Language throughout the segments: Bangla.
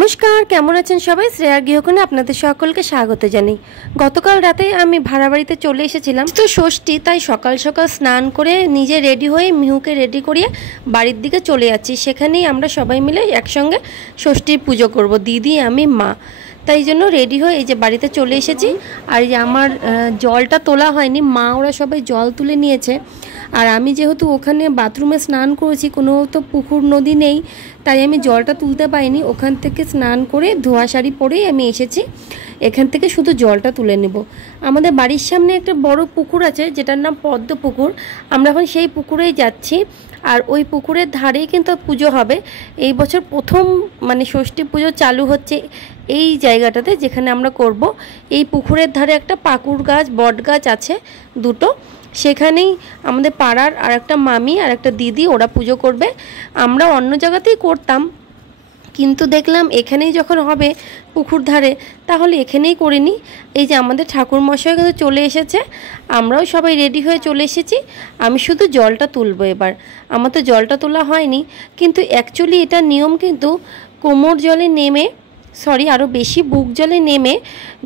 নমস্কার, কেমন আছেন সবাই? শ্রেয়ার গৃহকোণে আপনাদের সকলকে স্বাগত জানাই। গতকাল রাতে আমি ভাড়া বাড়িতে চলে এসেছিলাম, তো ষষ্ঠী, তাই সকাল সকাল স্নান করে নিজে রেডি হয়ে মিহুকে রেডি করিয়ে বাড়ির দিকে চলে যাচ্ছি। সেখানেই আমরা সবাই মিলে একসঙ্গে ষষ্ঠীর পুজো করব, দিদি, আমি, মা। তাই জন্য রেডি হয়ে এই যে বাড়িতে চলে এসেছি। আর এই যে আমার জলটা তোলা হয়নি, মা ওরা সবাই জল তুলে নিয়েছে। আর আমি যেহেতু ওখানে বাথরুমে স্নান করেছি, কোনো তো পুকুর নদী নেই, তাই আমি জলটা তুলতে পারিনি। ওখান থেকে স্নান করে ধোয়া শাড়ি পরেই আমি এসেছি। এখান থেকে শুধু জলটা তুলে নেব। আমাদের বাড়ির সামনে একটা বড় পুকুর আছে, যেটার নাম পদ্ম পুকুর। আমরা এখন সেই পুকুরেই যাচ্ছি। আর ওই পুকুরের ধারেই কিন্তু পুজো হবে। এই বছর প্রথম ষষ্ঠী পুজো চালু হচ্ছে এই জায়গাটাতে, যেখানে আমরা করব। এই পুকুরের ধারে একটা পাকুর গাছ, বট গাছ আছে দুটো। সেখানেই আমাদের পাড়ার আর একটা মামি আর একটা দিদি, ওরা পুজো করবে। আমরা অন্য জায়গাতেই করতাম, কিন্তু দেখলাম এখানেই যখন হবে পুকুর ধারে, তাহলে এখানেই করে নিই। এই যে আমাদের ঠাকুরমশাই কিন্তু চলে এসেছে, আমরাও সবাই রেডি হয়ে চলে এসেছি। আমি শুধু জলটা তুলবো এবার। আমার তো জলটা তোলা হয়নি, কিন্তু অ্যাকচুয়ালি এটা নিয়ম, কিন্তু কোমর জলে নেমে, আরও বেশি বুক জলে নেমে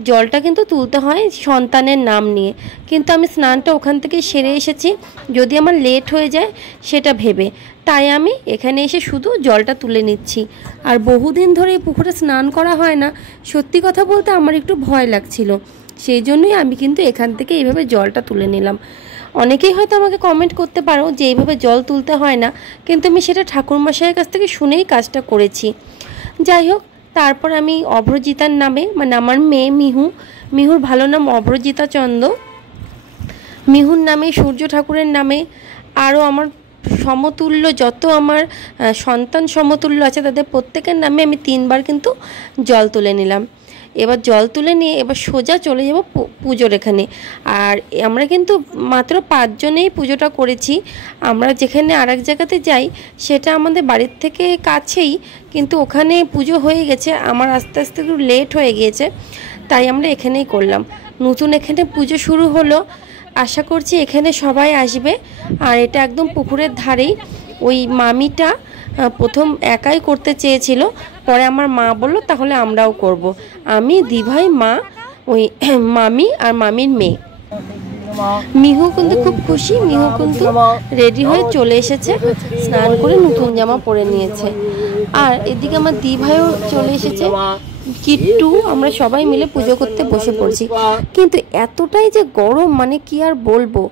জলটা কিন্তু তুলতে হয় সন্তানের নাম নিয়ে। কিন্তু আমি স্নানটা ওখান থেকে সেরে এসেছি, যদি আমার লেট হয়ে যায় সেটা ভেবে, তাই আমি এখানে এসে শুধু জলটা তুলে নিচ্ছি। আর বহুদিন ধরে এই পুকুরে স্নান করা হয় না, সত্যি কথা বলতে আমার একটু ভয় লাগছিল, সেই জন্যই আমি কিন্তু এখান থেকে এইভাবে জলটা তুলে নিলাম। অনেকেই হয়তো আমাকে কমেন্ট করতে পারো যে এইভাবে জল তুলতে হয় না, কিন্তু আমি সেটা ঠাকুরমশাইয়ের কাছ থেকে শুনেই কাজটা করেছি। যাই হোক, তারপর আমি অভ্রজিতার নামে, আমার মেয়ে মিহুর ভালো নাম অভ্রজিতা চন্দ, মিহুর নামে, সূর্য ঠাকুরের নামে, আরও আমার সমতুল্য যত আমার সন্তান সমতুল্য আছে তাদের প্রত্যেকের নামে আমি 3 বার কিন্তু জল তুলে নিলাম। এবার জল তুলে নিয়ে এবার সোজা চলে যাব পুজোর এখানে। আর আমরা কিন্তু মাত্র 5 জনেই পুজোটা করেছি। আমরা যেখানে আরেক জায়গাতে যাই সেটা আমাদের বাড়ির থেকে কাছেই, কিন্তু ওখানে পুজো হয়ে গেছে, আমার আস্তে আস্তে একটু লেট হয়ে গিয়েছে, তাই আমরা এখানেই করলাম। নতুন এখানে পুজো শুরু হলো, আশা করছি এখানে সবাই আসবে। আর এটা একদম পুকুরের ধারেই। ওই মামিটা প্রথম একাই করতে চেয়েছিল, পরে আমার মা বলল তাহলে আমরাও করব। আমি, দিভাই, মা, ওই মামি আর মামির মেয়ে। মিহু কিন্তু খুব খুশি, মিহু কিন্তু রেডি হয়ে চলে এসেছে, স্নান করে নতুন জামা পরে নিয়েছে। আর এদিকে আমার দিভাইও চলে এসেছে, কিট্টু, আমরা সবাই মিলে পুজো করতে বসে পড়ছি। কিন্তু এতটাই যে গরম, কি আর বলবো।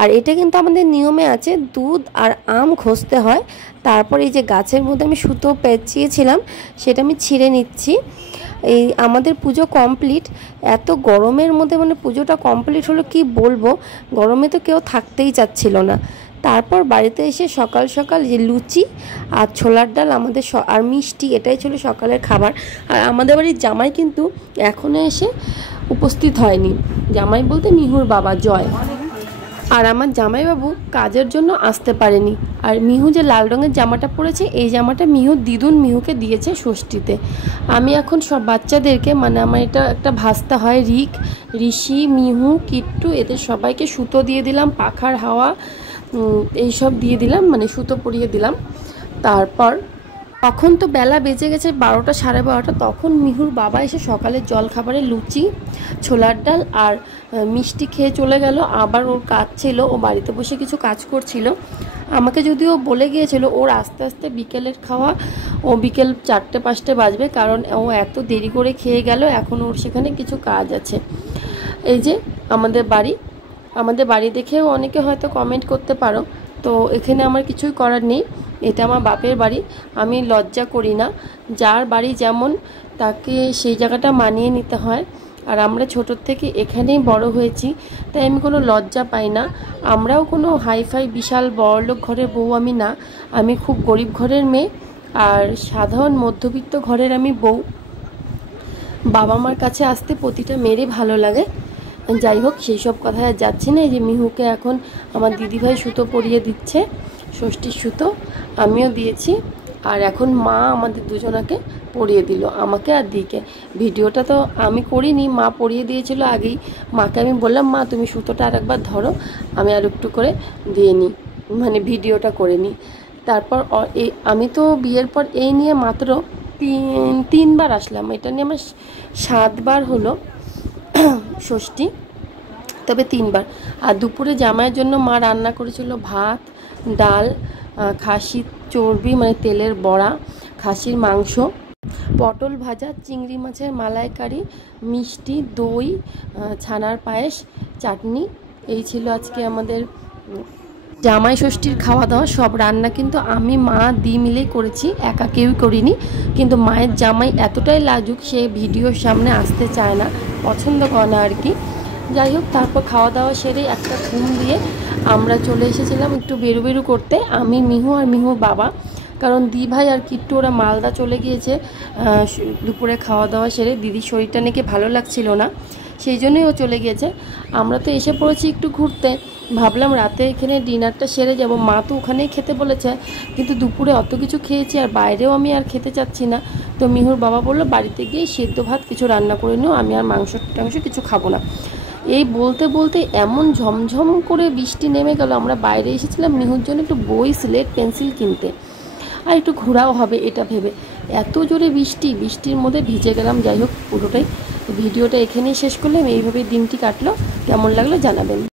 আর এটা কিন্তু আমাদের নিয়মে আছে, দুধ আর আম ঘষতে হয়। তারপর এই যে গাছের মধ্যে আমি সুতো পেঁচিয়েছিলাম, সেটা আমি ছিঁড়ে নিচ্ছি। এই আমাদের পুজো কমপ্লিট। এত গরমের মধ্যে পুজোটা কমপ্লিট হলো, কি বলবো, গরমে তো কেউ থাকতেই চাচ্ছিল না। তারপর বাড়িতে এসে সকাল সকাল যে লুচি আর ছোলার ডাল আমাদের আর মিষ্টি, এটাই ছিল সকালের খাবার। আর আমাদের বাড়ির জামাই কিন্তু এখনো এসে উপস্থিত হয়নি। জামাই বলতে মিহুর বাবা জয়। আর আমার জামাইবাবু কাজের জন্য আসতে পারেনি। আর মিহু যে লাল রঙের জামাটা পরেছে, এই জামাটা মিহুর দিদুন মিহুকে দিয়েছে ষষ্ঠীতে। আমি এখন সব বাচ্চাদেরকে, আমার এটা একটা ভাস্তা হয়, ঋষি, মিহু, কিট্টু, এদের সবাইকে সুতো দিয়ে দিলাম, পাখার হাওয়া এইসব দিয়ে দিলাম, সুতো পরিয়ে দিলাম। তারপর তখন তো বেলা বেজে গেছে 12টা, 12:30। তখন মিহুর বাবা এসে সকালের জল খাবারে লুচি, ছোলার ডাল আর মিষ্টি খেয়ে চলে গেল। আবার ওর কাজ ছিল, ও বাড়িতে বসে কিছু কাজ করছিল। আমাকে যদিও বলে গিয়েছিল ওর আস্তে আস্তে বিকেলের খাওয়া, ও বিকেল 4টে-5টে বাজবে, কারণ ও এত দেরি করে খেয়ে গেল, এখন ওর সেখানে কিছু কাজ আছে। এই যে আমাদের বাড়ি দেখেও অনেকে হয়তো কমেন্ট করতে পারো, তো এখানে আমার কিছুই করার নেই, এটা আমার বাপের বাড়ি, আমি লজ্জা করি না। যার বাড়ি যেমন, তাকে সেই জায়গাটা মানিয়ে নিতে হয়। আর আমরা ছোটোর থেকে এখানেই বড় হয়েছি, তাই আমি কোনো লজ্জা পাই না। আমরাও কোনো হাইফাই বিশাল বড়লোক ঘরের বউ আমি না, আমি খুব গরিব ঘরের মেয়ে, আর সাধারণ মধ্যবিত্ত ঘরের আমি বউ। বাবা মার কাছে আসতে প্রতিটা মেয়েরই ভালো লাগে। যাই হোক, সেই সব কথায় আর যাচ্ছি না। এই যে মিহুকে এখন আমার দিদিভাই সুতো পরিয়ে দিচ্ছে, ষষ্ঠীর সুতো আমিও দিয়েছি। আর এখন মা আমাদের দুজনাকে পরিয়ে দিল, আমাকে আর দিকে। ভিডিওটা তো আমি করিনি, মা পরিয়ে দিয়েছিল আগেই। মাকে আমি বললাম, মা তুমি সুতোটা আরেকবার ধরো, আমি আর একটু করে দিয়ে নিই, ভিডিওটা করে নিই। তারপর আমি তো বিয়ের পর এই নিয়ে মাত্র তিনবার আসলাম, এটা নিয়ে আমার 7বার হলো ষষ্ঠী, তবে 3বার। আর দুপুরে জামাইয়ের জন্য মা রান্না করেছিল ভাত, ডাল, খাসির চর্বি মানে তেলের বড়া, খাসির মাংস, পটল ভাজা, চিংড়ি মাছের মালাইকারি, মিষ্টি, দই, ছানার পায়েস, চাটনি। এই ছিল আজকে আমাদের জামাই ষষ্ঠীর খাওয়া দাওয়া। সব রান্না কিন্তু আমি মা দি মিলেই করেছি, একা কেউই করিনি। কিন্তু মায়ের জামাই এতটাই লাজুক, সে ভিডিওর সামনে আসতে চায় না, পছন্দ করে না আর কি। যাই হোক, তারপর খাওয়া দাওয়া সেরে একটা ঘুম দিয়ে আমরা চলে এসেছিলাম একটু বেরু করতে, আমি, মিহু আর মিহুর বাবা। কারণ দি ভাই আর কিট্টু ওরা মালদা চলে গিয়েছে দুপুরে খাওয়া দাওয়া সেরে। দিদির শরীরটা নাকি ভালো লাগছিল না, সেই জন্যই ও চলে গিয়েছে। আমরা তো এসে পড়েছি একটু ঘুরতে, ভাবলাম রাতে এখানে ডিনারটা সেরে যাব। মা তো ওখানেই খেতে বলেছে, কিন্তু দুপুরে অত কিছু খেয়েছি আর বাইরেও আমি আর খেতে চাচ্ছি না। তো মিহুর বাবা বললো বাড়িতে গিয়ে সেদ্ধ ভাত কিছু রান্না করে নিও, আমি আর মাংস টাংস কিছু খাবো না। এই বলতে বলতে এমন ঝমঝম করে বৃষ্টি নেমে গেল। আমরা বাইরে এসেছিলাম মিহুর জন্য একটু বই, স্লেট, পেন্সিল কিনতে, আর একটু ঘোরাও হবে এটা ভেবে। এত জোরে বৃষ্টির মধ্যে ভিজে গেলাম। যাই হোক, পুরোটাই ভিডিওটা এখানেই শেষ করলাম। এইভাবে দিনটি কাটলো, কেমন লাগলো জানাবেন।